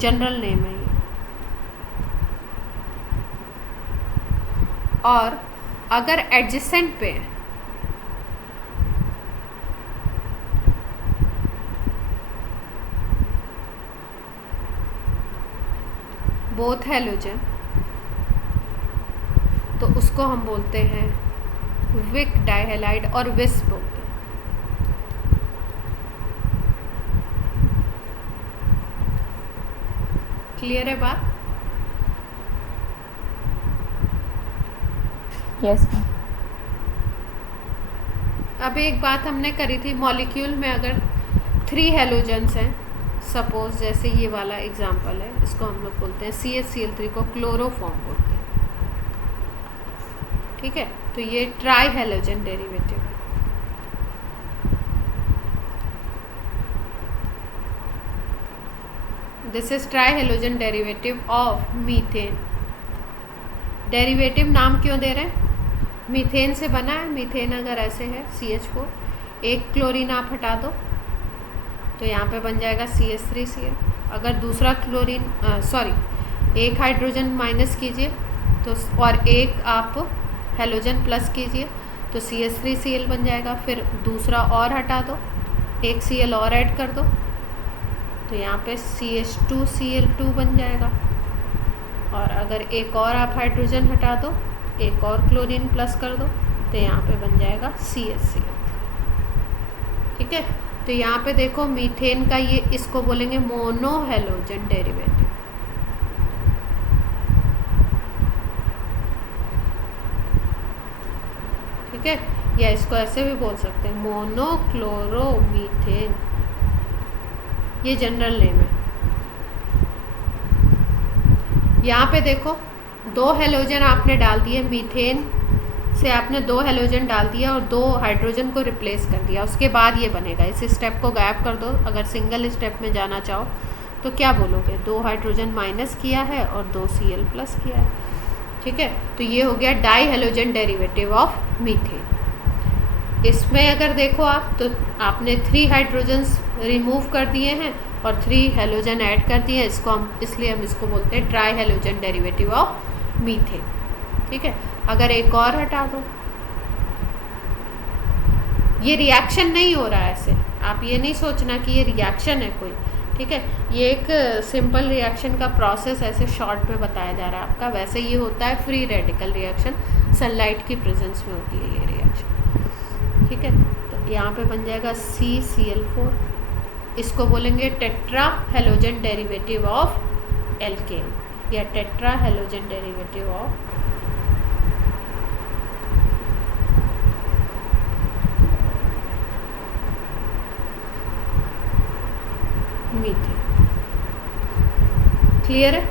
General name है ये। और अगर एडजेसेंट पे है बोथ हैलोजन तो उसको हम बोलते हैं विक डाइहैलाइड और विस बोलते हैं। क्लियर है बात? Yes ma'am. अब एक बात हमने करी थी, मॉलिक्यूल में अगर 3 हैलोजेंस हैं, सपोज जैसे ये वाला एग्जांपल है, इसको हम लोग बोलते हैं CH-Cl3 को क्लोरोफॉर्म बोलते हैं। ठीक है, तो ये ट्राई हैलोजन डेरिवेटिव है। This is try halogen derivative of methane. Derivative नाम क्यों दे रहे हैं? मीथेन से बना है। मीथेन अगर ऐसे है CH4, एक क्लोरीन आप हटा दो तो यहाँ पे बन जाएगा CH3Cl। अगर दूसरा क्लोरीन एक हाइड्रोजन माइनस कीजिए तो और एक आप हैलोजन प्लस कीजिए तो CH3Cl बन जाएगा। फिर दूसरा और हटा दो, एक Cl और ऐड कर दो तो यहाँ पे CH2Cl2 बन जाएगा। और अगर एक और आप हाइड्रोजन हटा दो, एक और क्लोरीन प्लस कर दो तो यहाँ पे बन जाएगा CH3Cl। ठीक है, तो यहाँ पे देखो मीथेन का ये, इसको बोलेंगे मोनो हैलोजन डेरिवेटिव। ठीक है, या इसको ऐसे भी बोल सकते हैं मोनोक्लोरोमीथेन, ये जनरल नेम है। यहाँ पे देखो 2 हैलोजन आपने डाल दिए, मीथेन से आपने 2 हैलोजन डाल दिया और 2 हाइड्रोजन को रिप्लेस कर दिया। उसके बाद ये बनेगा, इस स्टेप को गायब कर दो। अगर सिंगल स्टेप में जाना चाहो तो क्या बोलोगे? 2 हाइड्रोजन माइनस किया है और 2 Cl प्लस किया है। ठीक है, तो ये हो गया di halogen derivative of methane. इसमें अगर देखो आप तो आपने 3 हाइड्रोजन्स रिमूव कर दिए हैं और 3 हैलोजन ऐड कर दिए हैं। इसलिए हम इसको बोलते हैं try halogen derivative of methane. ठीक है, अगर एक और हटा दो, ये रिएक्शन नहीं हो रहा है ऐसे, आप ये नहीं सोचना कि ये रिएक्शन है कोई। ठीक है, ये एक सिंपल रिएक्शन का प्रोसेस ऐसे शॉर्ट में बताया जा रहा है आपका। वैसे ये होता है फ्री रेडिकल रिएक्शन, सनलाइट की प्रेजेंस में होती है ये रिएक्शन। ठीक है, तो यहाँ पे बन जाएगा CCl4। इसको बोलेंगे tetra halogen derivative of alkane या tetra halogen derivative of methane. Clear है?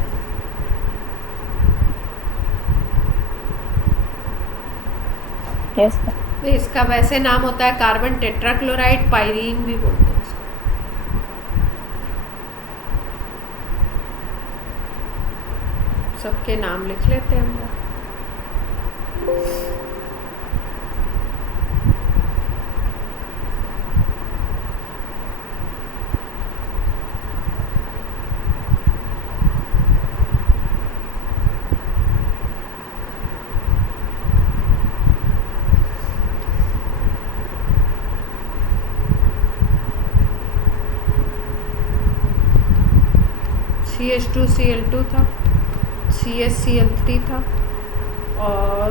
यस। तो इसका वैसे नाम होता है कार्बन टेट्राक्लोराइड, पाइरीन भी बोलते हैं इसको। सबके नाम लिख लेते हैं हम लोग। CH2Cl2 था, CH-Cl3 था और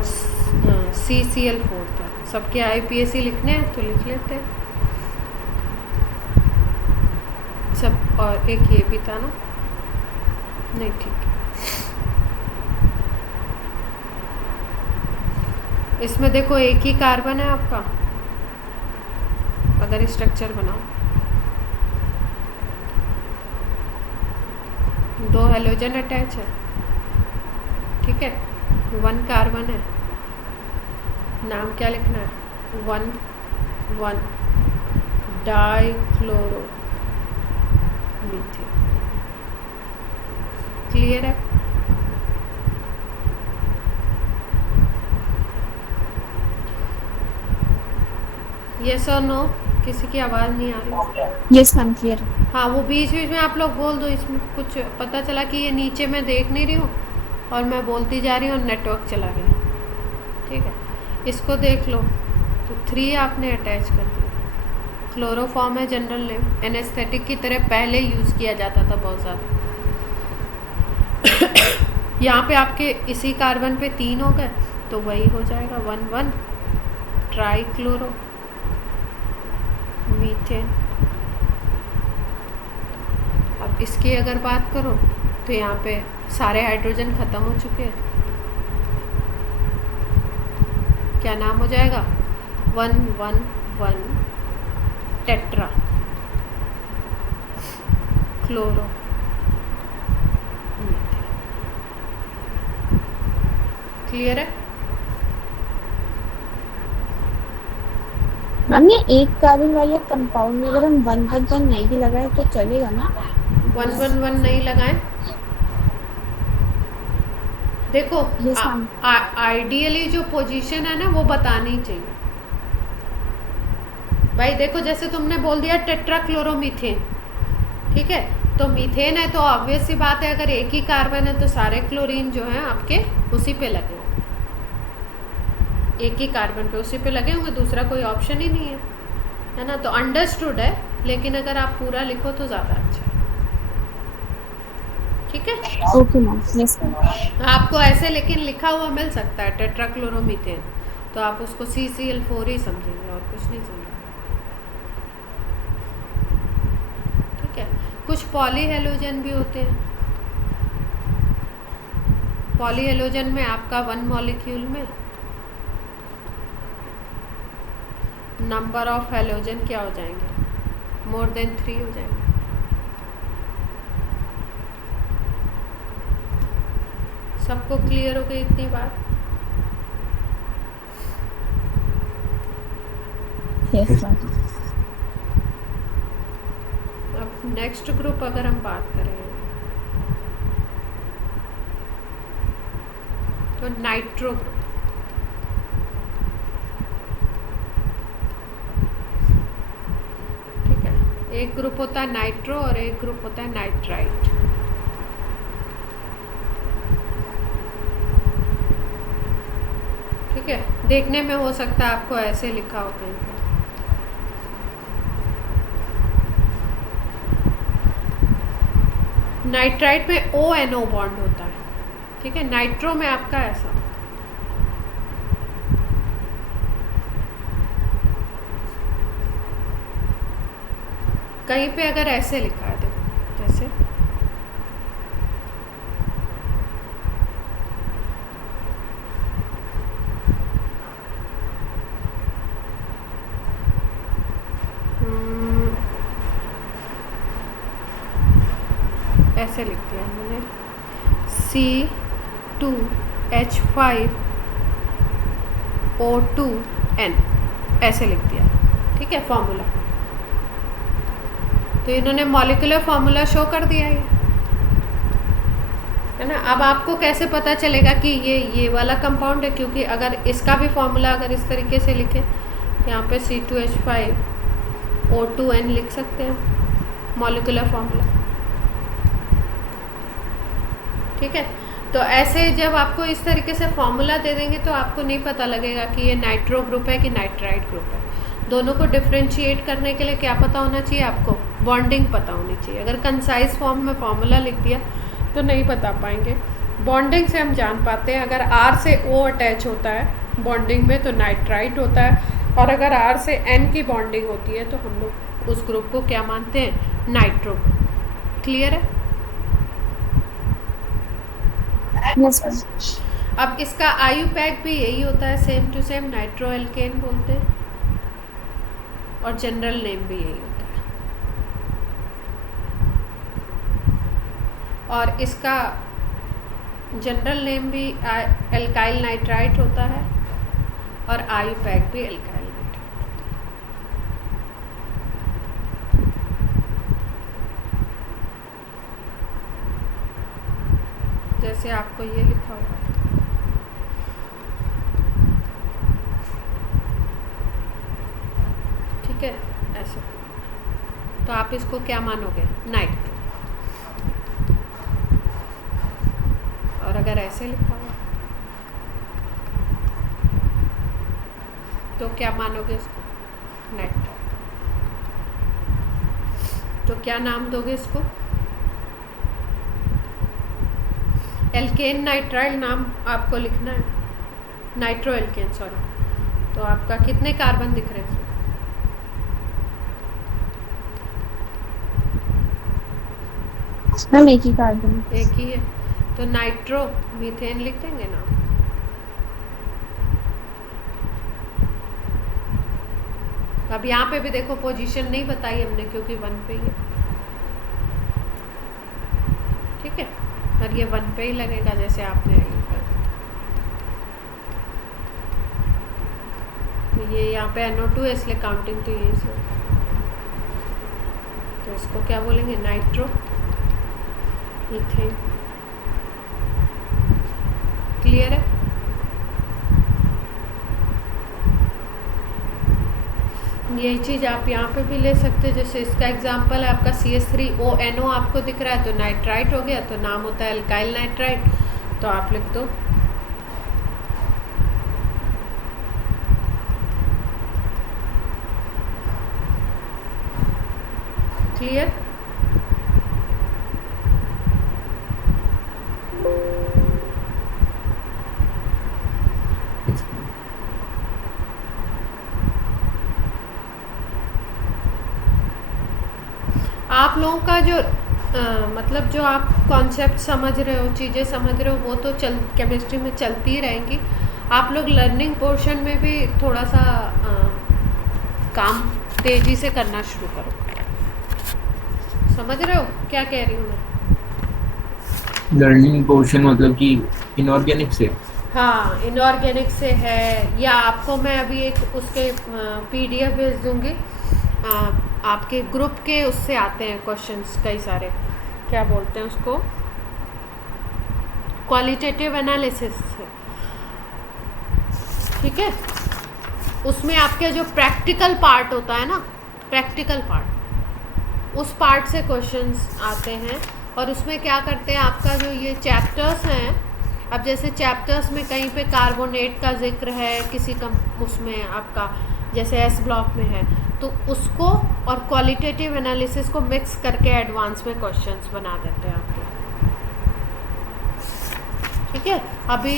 CCl4 था। सबके IPAC लिखने हैं तो लिख लेते हैं सब। और एक ये भी था ना, नहीं ठीक है। इसमें देखो एक ही कार्बन है आपका, अगर स्ट्रक्चर बनाओ 2 हैलोजन अटैच है। ठीक है, 1 कार्बन है, नाम क्या लिखना है? 1 1 डाइक्लोरो मीथेन। क्लियर है? यस और नो? किसी की आवाज़ नहीं आ रही? Yes ma'am clear. हाँ, वो बीच बीच में आप लोग बोल दो, इसमें कुछ पता चला कि ये नीचे मैं देख नहीं रही हूँ और मैं बोलती जा रही हूँ और नेटवर्क चला गया। ठीक है, इसको देख लो। तो 3 आपने अटैच कर दिया। क्लोरोफॉर्म है जनरल नेम, एनेस्थेटिक की तरह पहले यूज़ किया जाता था बहुत ज़्यादा। यहाँ पे आपके इसी कार्बन पे 3 हो गए तो वही हो जाएगा 1 ट्राइक्लोरो मीथेन। अब इसकी अगर बात करो तो यहाँ पे सारे हाइड्रोजन ख़त्म हो चुके हैं। क्या नाम हो जाएगा? 1 टेट्रा क्लोरो मीथेन। क्लियर है? मैम ये एक कार्बन वाले कंपाउंड में अगर हम 1 नहीं भी लगाए तो चलेगा ना? 1 नहीं लगाएं। देखो, Yes, ma'am. आइडियली जो पोजीशन है ना वो बतानी चाहिए भाई। देखो, जैसे तुमने बोल दिया टेट्राक्लोरोमीथेन, ठीक है, तो मीथेन है तो ऑब्वियस सी बात है, अगर एक ही कार्बन है तो सारे क्लोरीन जो हैं आपके उसी पे लगे होंगे, एक ही कार्बन पे उसी पे लगे होंगे, दूसरा कोई ऑप्शन ही नहीं है ना। तो अंडरस्टूड है, लेकिन अगर आप पूरा लिखो तो ज़्यादा अच्छा है। ठीक है, ओके मैम। Yes ma'am. आपको ऐसे लेकिन लिखा हुआ मिल सकता है टेट्राक्लोरोमीथेन, तो आप उसको CCl4 ही समझेंगे और कुछ नहीं समझेंगे। ठीक है, कुछ पॉलीहेलोजन भी होते हैं। पॉलीहेलोजन में आपका 1 मॉलिक्यूल में नंबर ऑफ हेलोजन क्या हो जाएंगे? मोर देन 3 हो जाएंगे। सबको क्लियर हो गई इतनी बात? Yes, ma'am. अब नेक्स्ट ग्रुप अगर हम बात करें तो नाइट्रो ग्रुप। ठीक है, एक ग्रुप होता है नाइट्रो और एक ग्रुप होता है नाइट्राइट। ठीक है, देखने में हो सकता है आपको ऐसे लिखा हो कहीं पे। नाइट्राइट में ONO बॉन्ड होता है, ठीक है, नाइट्रो में आपका ऐसा। कहीं पे अगर ऐसे लिखा है, देखो जैसे ऐसे लिख दिया मैंने C2H5O2N, ऐसे लिख दिया। ठीक है, फॉर्मूला। तो इन्होंने मॉलिक्यूलर फॉर्मूला शो कर दिया है ना। अब आपको कैसे पता चलेगा कि ये वाला कंपाउंड है? क्योंकि अगर इसका भी फॉर्मूला अगर इस तरीके से लिखे, यहाँ पे C2H5O2N लिख सकते हैं, मॉलिक्यूलर फॉर्मूला। ठीक है, तो ऐसे जब आपको इस तरीके से फॉर्मूला दे देंगे तो आपको नहीं पता लगेगा कि ये नाइट्रो ग्रुप है कि नाइट्राइट ग्रुप है। दोनों को डिफ्रेंशिएट करने के लिए क्या पता होना चाहिए आपको? बॉन्डिंग पता होनी चाहिए। अगर कंसाइज फॉर्म में फॉर्मूला लिख दिया तो नहीं बता पाएंगे। बॉन्डिंग से हम जान पाते हैं, अगर R से O अटैच होता है बॉन्डिंग में तो नाइट्राइट होता है, और अगर R से N की बॉन्डिंग होती है तो हम लोग उस ग्रुप को क्या मानते हैं? Nitro group. क्लियर है? Yes ma'am. अब इसका IUPAC भी यही होता है, same to same, nitro alkane बोलते हैं, और जनरल नेम भी यही होता है। और इसका जनरल नेम भी एल्काइल नाइट्राइट होता है, और IUPAC भी एल्काइल नाइट्राइट होता है। जैसे आपको ये लिखा हुआ है, ठीक है, ऐसे। तो आप इसको क्या मानोगे? नाइट्रो। और अगर ऐसे लिखा हुआ तो क्या मानोगे इसको? नाइट्रो। तो क्या नाम दोगे इसको? एल्केन नाइट्राइल नाम आपको लिखना है, नाइट्रो एल्केन, सॉरी। तो आपका कितने कार्बन दिख रहे हैं? हम एक ही कार्बन। एक ही है, तो नाइट्रो मीथेन लिख देंगे ना। अब यहाँ पे भी देखो पोजीशन नहीं बताई हमने क्योंकि 1 पे ही है, ठीक है, और ये 1 पे ही लगेगा जैसे आपने ये कर दिया। तो ये यहाँ पे NO2 है इसलिए काउंटिंग तो यही से, तो इसको क्या बोलेंगे? Nitro methane. क्लियर है? यही चीज़ आप यहाँ पे भी ले सकते हैं, जैसे इसका एग्जांपल है आपका CH3ONO आपको दिख रहा है तो नाइट्राइट हो गया, तो नाम होता है अल्काइल नाइट्राइट, तो आप लिख दो। क्लियर? आप लोगों का जो मतलब जो आप कॉन्सेप्ट समझ रहे हो, चीज़ें समझ रहे हो, वो तो केमिस्ट्री में चलती ही रहेंगी। आप लोग लर्निंग पोर्शन में भी थोड़ा सा काम तेज़ी से करना शुरू करो। समझ रहे हो क्या कह रही हूँ मैं? लर्निंग पोर्शन मतलब कि इनऑर्गेनिक से? हाँ, इनऑर्गेनिक से है, या आपको मैं अभी एक उसके PDF भेज दूँगी। आपके ग्रुप के उससे आते हैं क्वेश्चंस कई सारे, क्या बोलते हैं उसको, क्वालिटेटिव एनालिसिस से, ठीक है। उसमें आपके जो प्रैक्टिकल पार्ट होता है ना, प्रैक्टिकल पार्ट, उस पार्ट से क्वेश्चंस आते हैं। और उसमें क्या करते हैं, आपका जो ये चैप्टर्स हैं, अब जैसे चैप्टर्स में कहीं पे कार्बोनेट का जिक्र है किसी उसमें आपका जैसे S ब्लॉक में है, तो उसको और क्वालिटेटिव एनालिसिस को मिक्स करके एडवांस में क्वेश्चंस बना देते हैं आपके, ठीक है। अभी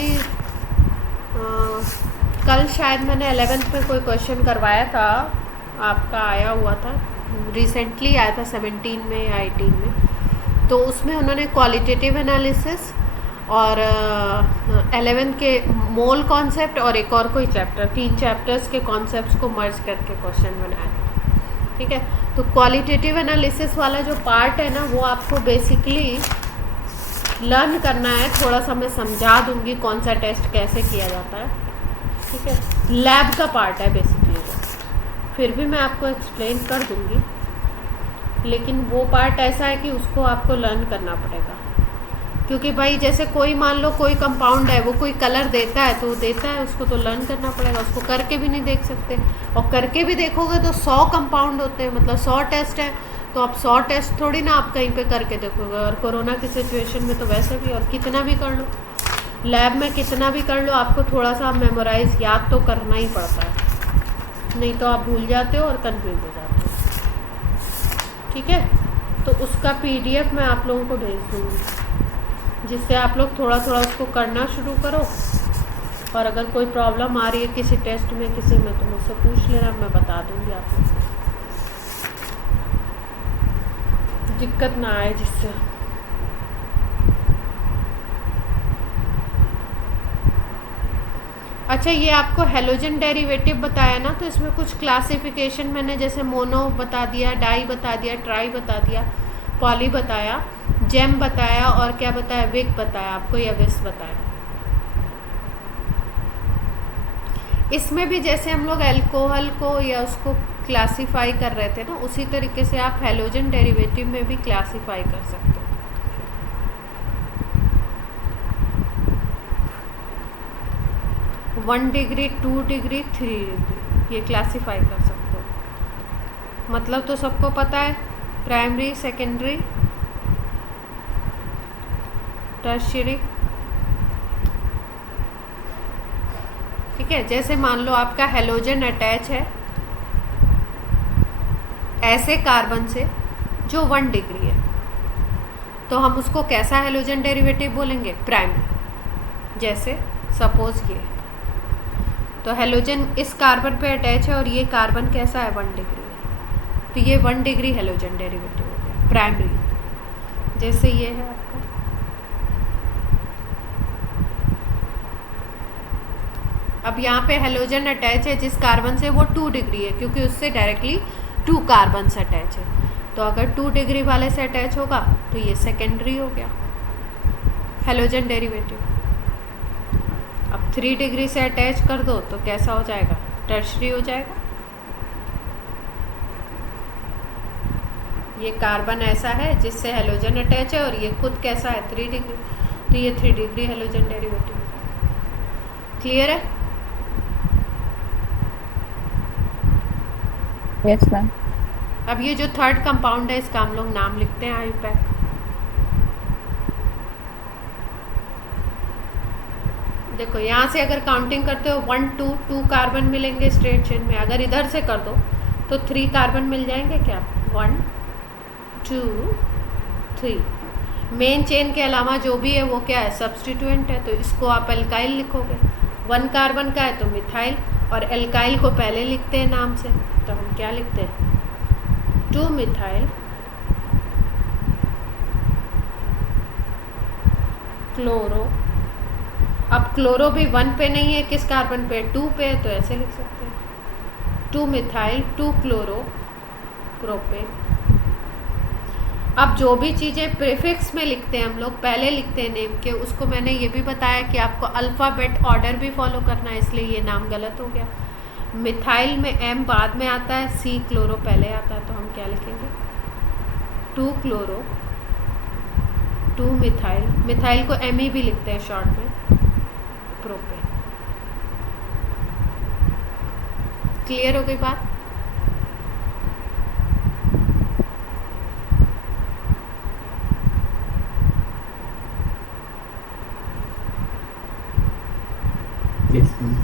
कल शायद मैंने 11th में कोई क्वेश्चन करवाया था, आपका आया हुआ था, रिसेंटली आया था 17 में या 18 में। तो उसमें उन्होंने क्वालिटेटिव एनालिसिस और 11th के मोल कॉन्सेप्ट और एक और कोई चैप्टर, 3 चैप्टर्स के कॉन्सेप्ट्स को मर्ज करके क्वेश्चन बनाया, ठीक है। तो क्वालिटेटिव एनालिसिस वाला जो पार्ट है ना, वो आपको बेसिकली लर्न करना है। थोड़ा सा मैं समझा दूंगी कौन सा टेस्ट कैसे किया जाता है, ठीक है। लैब का पार्ट है बेसिकली वो, फिर भी मैं आपको एक्सप्लेन कर दूंगी, लेकिन वो पार्ट ऐसा है कि उसको आपको लर्न करना पड़ेगा। क्योंकि भाई जैसे कोई मान लो कोई कंपाउंड है, वो कोई कलर देता है तो देता है, उसको तो लर्न करना पड़ेगा, उसको करके भी नहीं देख सकते। और करके भी देखोगे तो 100 कंपाउंड होते हैं, मतलब 100 टेस्ट है, तो आप 100 टेस्ट थोड़ी ना आप कहीं पे करके देखोगे। और कोरोना की सिचुएशन में तो वैसे भी, और कितना भी कर लो, लैब में कितना भी कर लो, आपको थोड़ा सा मेमोराइज याद तो करना ही पड़ता है, नहीं तो आप भूल जाते हो और कन्फ्यूज हो जाते हो, ठीक है। तो उसका PDF मैं आप लोगों को भेज दूँगी, जिससे आप लोग थोड़ा थोड़ा उसको करना शुरू करो। और अगर कोई प्रॉब्लम आ रही है किसी टेस्ट में, किसी में, तो मुझसे पूछ लेना, मैं बता दूँगी आपको, दिक्कत ना आए जिससे। अच्छा, ये आपको हेलोजन डेरिवेटिव बताया ना, तो इसमें कुछ क्लासिफिकेशन मैंने जैसे मोनो बता दिया, डाई बता दिया, ट्राई बता दिया, पॉली बताया, जेम बताया, और क्या बताया, विक बताया आपको, या विस बताया। इसमें भी जैसे हम लोग अल्कोहल को या उसको क्लासिफाई कर रहे थे ना, उसी तरीके से आप हेलोजन डेरिवेटिव में भी क्लासिफाई कर सकते हो। 1 डिग्री, 2 डिग्री, 3 डिग्री, ये क्लासीफाई कर सकते हो। मतलब तो सबको पता है, प्राइमरी, सेकेंडरी, टर्शियरी। ठीक है, जैसे मान लो आपका हेलोजन अटैच है ऐसे कार्बन से जो 1 डिग्री है, तो हम उसको कैसा हेलोजन डेरिवेटिव बोलेंगे? प्राइमरी। जैसे सपोज ये, तो हेलोजन इस कार्बन पे अटैच है और ये कार्बन कैसा है? 1 डिग्री है, तो ये 1 डिग्री हेलोजन डेरिवेटिव हो गया प्राइमरी। जैसे ये है आपका, अब यहाँ पे हेलोजन अटैच है जिस कार्बन से, वो 2 डिग्री है क्योंकि उससे डायरेक्टली 2 कार्बन से अटैच है। तो अगर 2 डिग्री वाले से अटैच होगा तो ये सेकेंडरी हो गया हेलोजन डेरिवेटिव। अब 3 डिग्री से अटैच कर दो तो कैसा हो जाएगा? टर्शरी हो जाएगा। ये कार्बन ऐसा है जिससे हेलोजन अटैच है और ये खुद कैसा है? 3 डिग्री, तो ये 3 डिग्री हेलोजन डेरिवेटिव। क्लियर है? Yes, ma'am. अब ये जो थर्ड कंपाउंड है इसका हम लोग नाम लिखते हैं आईयूपैक। देखो यहाँ से अगर काउंटिंग करते हो 1 2 कार्बन मिलेंगे स्ट्रेट चेन में। अगर इधर से कर दो तो 3 कार्बन मिल जाएंगे क्या? 1 2 3। मेन चेन के अलावा जो भी है वो क्या है? सब्स्टिट्यूएंट है, तो इसको आप एल्काइल लिखोगे। 1 कार्बन का है तो मिथाइल, और एल्काइल को पहले लिखते हैं नाम से, तो हम क्या लिखते हैं? 2 मिथाइल क्लोरो। अब क्लोरो भी 1 पे नहीं है, किस कार्बन पे? 2 पे है, तो ऐसे लिख सकते हैं 2 मिथाइल 2 क्लोरो प्रोपेन। अब जो भी चीज़ें प्रीफिक्स में लिखते हैं हम लोग, पहले लिखते हैं नेम के, उसको मैंने ये भी बताया कि आपको अल्फ़ाबेट ऑर्डर भी फॉलो करना है, इसलिए ये नाम गलत हो गया। मिथाइल में M बाद में आता है, C क्लोरो पहले आता है, तो हम क्या लिखेंगे? 2 क्लोरो 2 मिथाइल, मिथाइल को Me भी लिखते हैं शॉर्ट में, प्रोपेन। क्लियर हो गई बात? Yes, ma'am.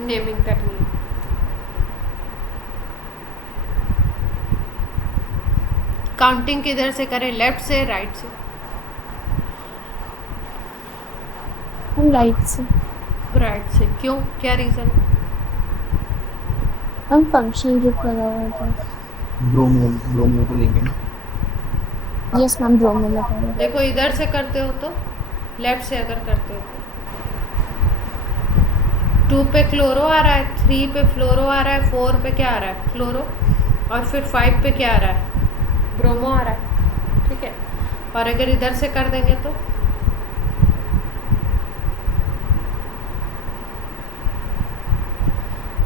नेमिंग करनी है। काउंटिंग किधर से करें? लेफ्ट से, राइट से? हम राइट से। राइट से। क्यों? क्या रीज़न? हम फंक्शनल ग्रुप लगा हुआ था। ब्रोमो को लेंगे ना। यस मैम, ब्रोमो लगा हुआ है। देखो इधर से करते हो तो, लेफ्ट से अगर करते हो तो 2 पे क्लोरो आ रहा है, 3 पे फ्लोरो आ रहा है, 4 पे क्या आ रहा है? क्लोरो, और फिर 5 पे क्या आ रहा है? ब्रोमो आ रहा है। ठीक है, और अगर इधर से कर देंगे तो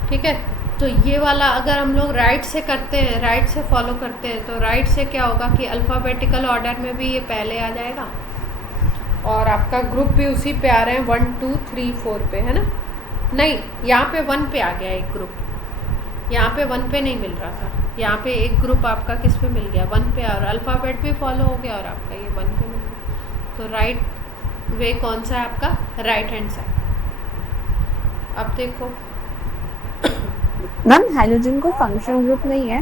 ठीक है। तो ये वाला अगर हम लोग राइट से करते हैं, राइट से फॉलो करते हैं, तो राइट से क्या होगा कि अल्फ़ाबेटिकल ऑर्डर में भी ये पहले आ जाएगा और आपका ग्रुप भी उसी पे आ रहे हैं 1 2 3 4 पे, है ना? नहीं, यहाँ पे 1 पे आ गया एक ग्रुप, यहाँ पे 1 पे नहीं मिल रहा था, यहाँ पे एक ग्रुप आपका किस पे मिल गया? 1 पे, और अल्फ़ाबेट भी फॉलो हो गया और आपका ये 1 पे मिल गया। तो राइट वे कौन सा है आपका? Right hand side. अब देखो, मैम हेलोजन को फंक्शनल ग्रुप नहीं है?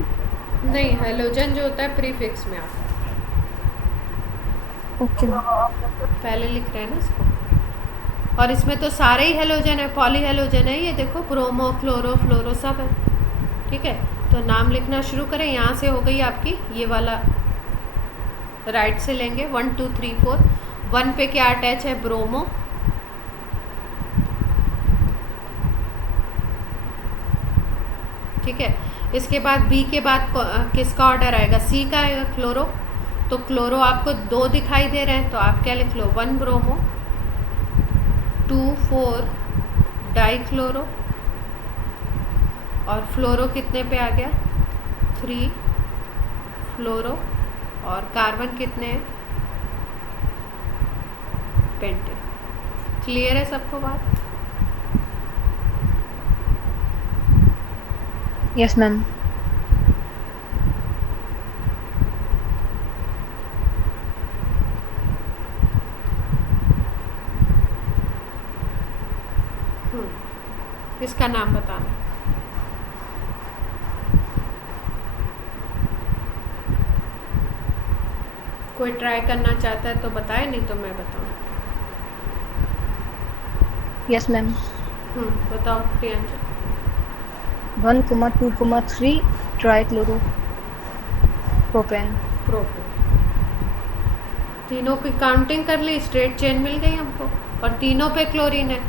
नहीं, हेलोजन जो होता है प्रीफिक्स में आता है। ओके पहले लिख रहे हैं ना इसको, और इसमें तो सारे ही हेलोजन है, पॉली हेलोजन है ये देखो, ब्रोमो क्लोरो फ्लोरो सब है। ठीक है, तो नाम लिखना शुरू करें। यहाँ से हो गई आपकी ये वाला, राइट से लेंगे 1 2 3 4। 1 पे क्या अटैच है? ब्रोमो, ठीक है। इसके बाद बी के बाद किसका ऑर्डर आएगा? सी का आएगा, क्लोरो। तो क्लोरो आपको 2 दिखाई दे रहे हैं, तो आप क्या लिख लो? 1 ब्रोमो, 2 4 डाइक्लोरो, और फ्लोरो कितने पे आ गया? 3 फ्लोरो, और कार्बन कितने हैं? पेंटेन। क्लियर है सबको बात? Yes, ma'am. इसका नाम बताना। कोई ट्राई करना चाहता है तो बताए, नहीं तो मैं बताऊं। Yes, ma'am. बताओ प्रियंका। 1,2,3 trichloro-propane. प्रोपेन। तीनों की काउंटिंग कर ली, स्ट्रेट चेन मिल गई हमको, और तीनों पे क्लोरीन है।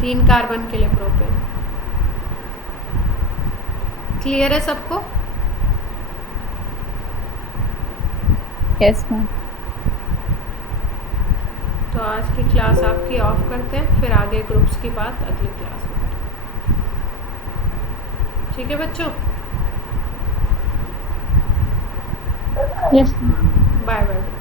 तीन कार्बन के लिए प्रोपेन। क्लियर है सबको? Yes, ma'am. तो आज की क्लास आपकी ऑफ करते हैं, फिर आगे ग्रुप्स की बात अगली क्लास में करें। ठीक है बच्चों? Yes. Bye bye.